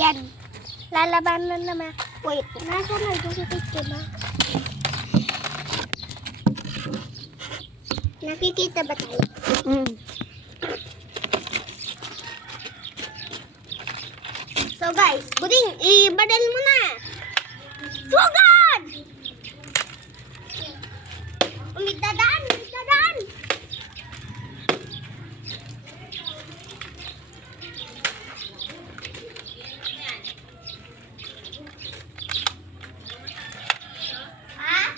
Yan. Lalabanan naman. Wait, nasa na yung ticket na? Nakikita ba tayo? So guys, Buding, ibadal mo na. Sugod! Umidadaan, umidadaan. Ha?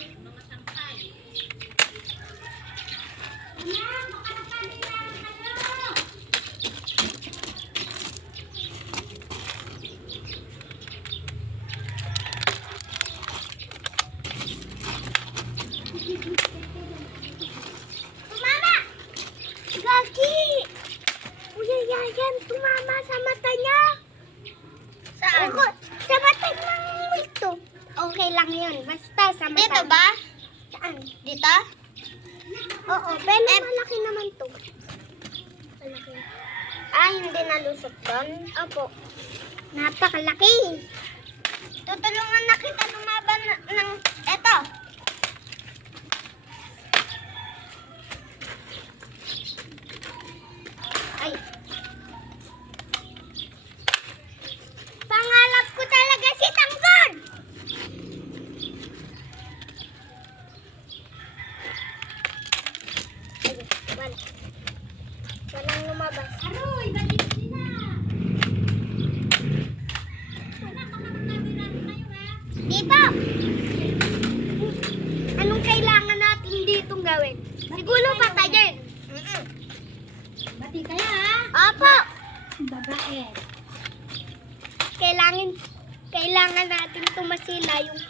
Tumama! Gagi! Kuya Yayan, tumama sa mata niya. Saan? Ako, sa mata ng multo. Okay lang yun. Basta sa mata. Dito ba? Saan? Dito? Oo, pero malaki naman to. Malaki. Ah, hindi nalusot doon? Opo. Napakalaki. Tutulungan na kita lumaban ng eto. Ay. Pangarap ko talaga si Tanggol. Ay, walang lumabas. Aroy, balik na. Dito. Anong kailangan natin ditong gawin? Siguro patayin. Bati kaya ha? Opo. Babae. Kailangan natin tumasila yung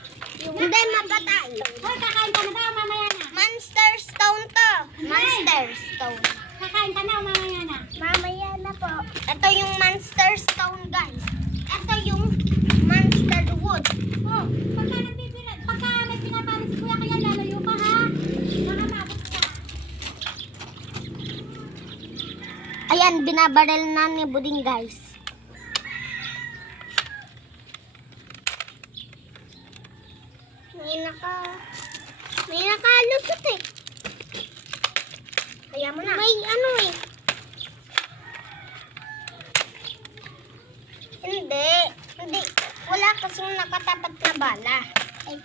hindi mapatay. Hoy, kakain ka na ba? Mamaya na. Monster stone to. Monster stone. Kakain ka na, mamaya na. Mamaya na po. Ito yung monster stone, guys. Ito yung monster wood. Oh, pagka may pinapalit si kuya, kaya lalayo ka ha. Baka mabot ka. Ayan, binabaril na ni Buding, guys. May nakalusot eh. Kaya mo na. May ano eh. Hindi. Wala kasing nakatapat na bala. Ay.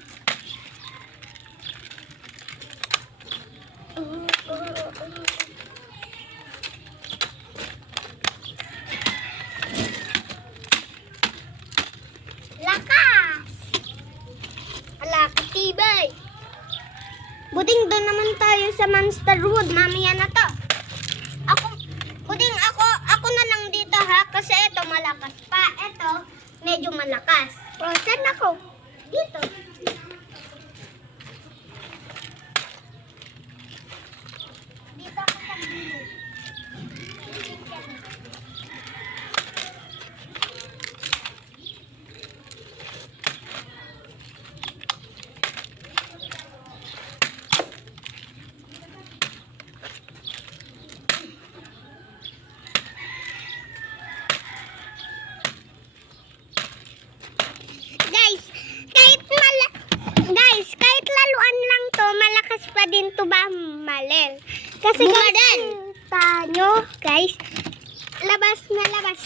Lakas! Ala, katibay! Buding, doon naman tayo sa Monster Wood. Mamaya na to. Buding, ako na lang dito ha. Kasi ito malakas pa. Ito, medyo malakas. O, saan ako? Dito. Dito ako sa dulo. Kahit laluan lang to, malakas pa din to ba malel. Kasi nyo, guys, labas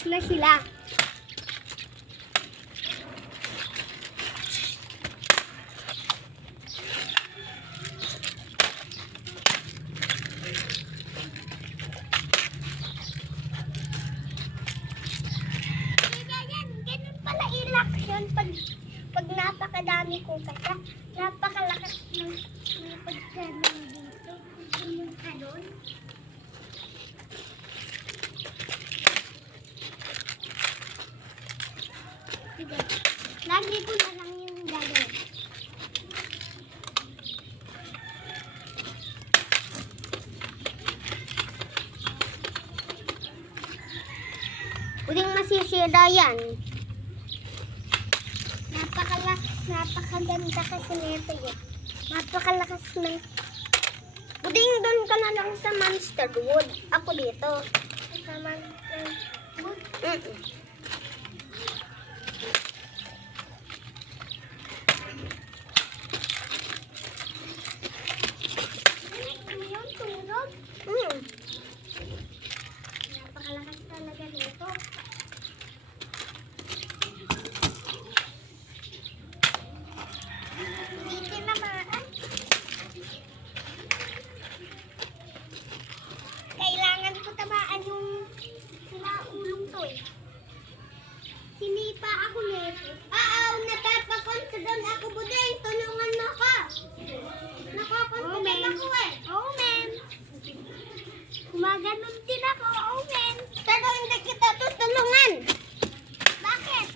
na sila. Ganun pala i-action pag napakadami kong kasa. Napakalakas ng pagkaroon dito. Yung kanon. Sige. Lagi ko na lang yung gagawin. Huling masisira yan. Napakaganda kasi nito yun. Napakalakas ng... Buding, doon ka na lang sa Monster Wood. Ako dito. Sa Monster Wood? napapakonto doon ako, Budeng. Tulungan mo ako. Nakakonto doon ako eh. Oo, men. Gumaganon din ako, oo, men. Pero hindi kita tutulungan. Bakit?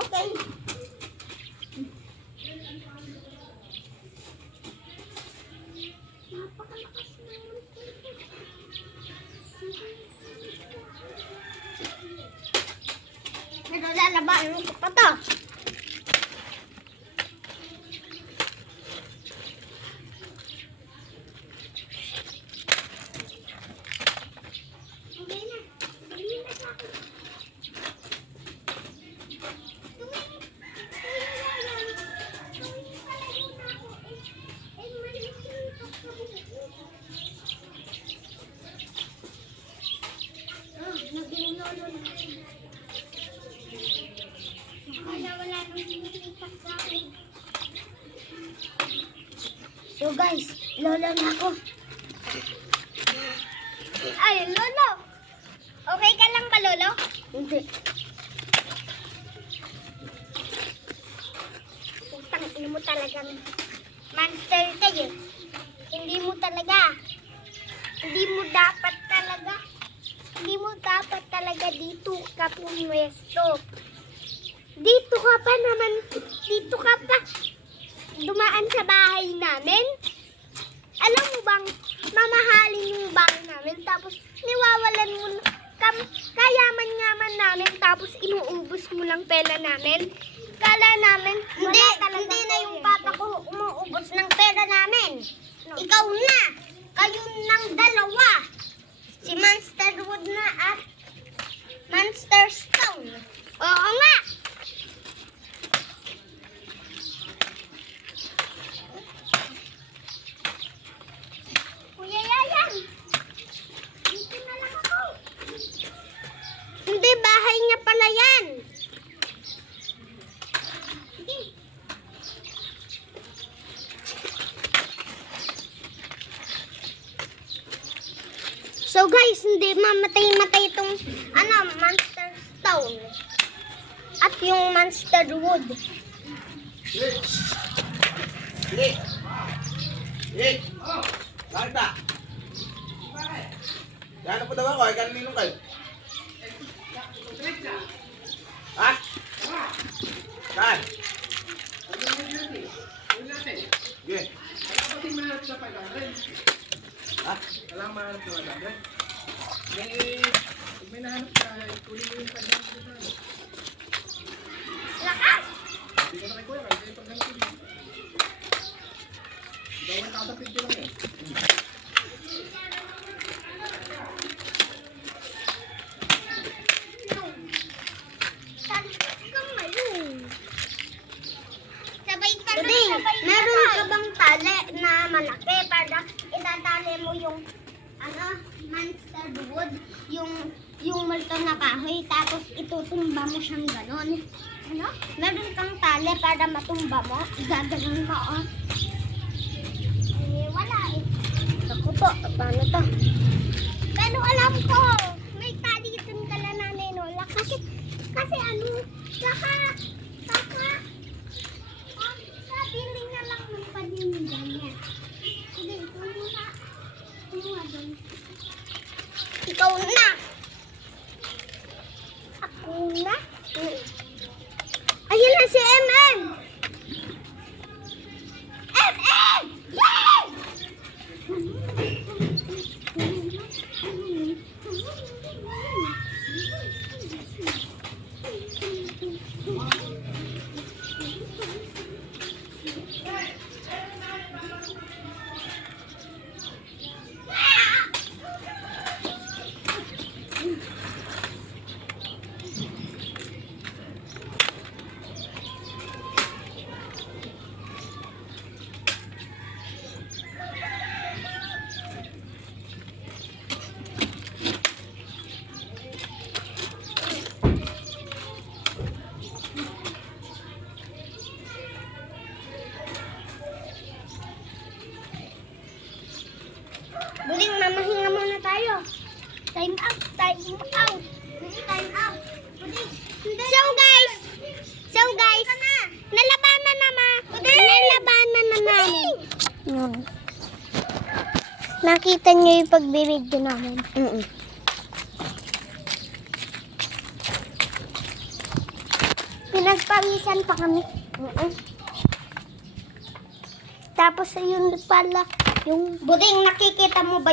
Okay. Napakalakas naman. Pero lalabanan ko pa to. Okay na. Tumingin na sa akin. Tumingin. Tumingin pala muna ako. Maliit yung pagkabuko. Naging lolo na. Kaya wala nang hinihipat sa akin. So guys, lolo na ako. Ay, lolo! Okay ka lang ba, lolo? Hindi. Utang, hindi mo talagang monster kayo. Hindi mo talaga. Hindi mo dapat talaga dito ka pumwesto. Dito ka pa dumaan sa bahay namin. Alam mo bang mamahalin yung bahay namin tapos niwawalan mo kayaman-yaman namin tapos inuubos mo lang pera namin. Kala namin hindi na yung papa ko umuubos ng pera namin. Ikaw na. Kayo ng dalawa. Si Monster Wood na at Monster Stone. Oo nga. Kuya Yayan. Dito na lang ako. Hindi, bahay niya pala yan. Sige. So guys, hindi mamatay-matay itong Monster Stone at yung Monster Wood. Bakit ba? Gano'n po daw ako, ay gano'n ninong kayo? Ha? Saan? Sige. Ha? Walang mahanap na wala. May nahanap ka, kunin mo yung kanyang kita. Lakas! Hindi ko na kay kuya, kasi paghanap ko dito. Ikaw ang tatapid ko lang eh. Meron ka bang tali na malaki para itatali mo yung Monster Wood, yung multo na kahoy, tapos itutumba mo siyang ganon. Ano? Meron kang tali para matumba mo, igaganon mo, oh. Eh, wala eh. Ako po, paano to? Pero alam ko, may tali dun kala nanay Nola. Kasi sabili na lang ng paninda niya. Sige, kumuha doon. Ikaw na! Ako na? Ayun na si MM! MM! Yay! Buling, mamahinga muna tayo. Time out, time out. Time out. So guys, nalabanan na namin. Yun. Nakita niyo yung pagbibigyo namin. Pinagpawisan pa kami. Tapos ayun pala, yung buding nakikita mo ba